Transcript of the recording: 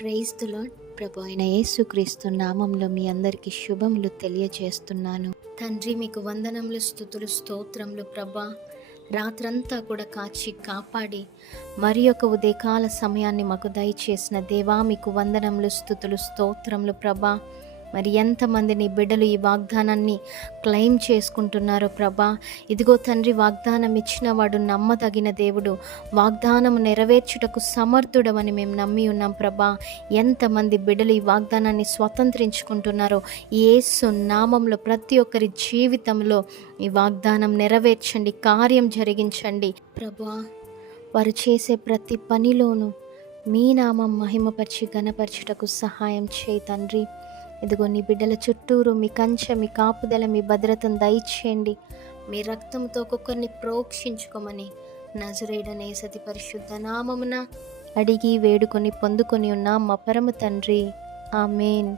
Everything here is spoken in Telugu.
Praise the lord. ప్రభు అయిన యేసుక్రీస్తు నామంలో మీ అందరికీ శుభములు తెలియజేస్తున్నాను. తండ్రి, మీకు వందనములు, స్తుతులు, స్తోత్రములు ప్రభా. రాత్రంతా కూడా కాచి కాపాడి మరి ఒక ఉదయకాల సమయాన్ని మాకు దయచేసిన దేవా, మీకు వందనములు, స్తుతులు, స్తోత్రములు ప్రభా. మరి ఎంతమంది నీ బిడ్డలు ఈ వాగ్దానాన్ని క్లెయిమ్ చేసుకుంటున్నారో ప్రభా. ఇదిగో తండ్రి, వాగ్దానం ఇచ్చిన వాడు నమ్మదగిన దేవుడు, వాగ్దానము నెరవేర్చుటకు సమర్థుడవని మేము నమ్మి ఉన్నాం ప్రభా. ఎంతమంది బిడ్డలు ఈ వాగ్దానాన్ని స్వతంత్రించుకుంటున్నారో యేసు నామంలో ప్రతి ఒక్కరి జీవితంలో ఈ వాగ్దానం నెరవేర్చండి, కార్యం జరిగించండి ప్రభా. వారు చేసే ప్రతి పనిలోనూ మీ నామం మహిమపరిచి ఘనపరచుటకు సహాయం చేయి తండ్రి. ఇదిగో నీ బిడ్డల చుట్టూరు మీ కంచె, మీ కాపుదల, మీ భద్రతను దయచేయండి. మీ రక్తంతో ఒక్కొక్కరిని ప్రోక్షించుకోమని నజరేయుడైన యేసతి పరిశుద్ధ నామమున అడిగి వేడుకొని పొందుకొని ఉన్నాం మా పరమ తండ్రి. ఆమేన్.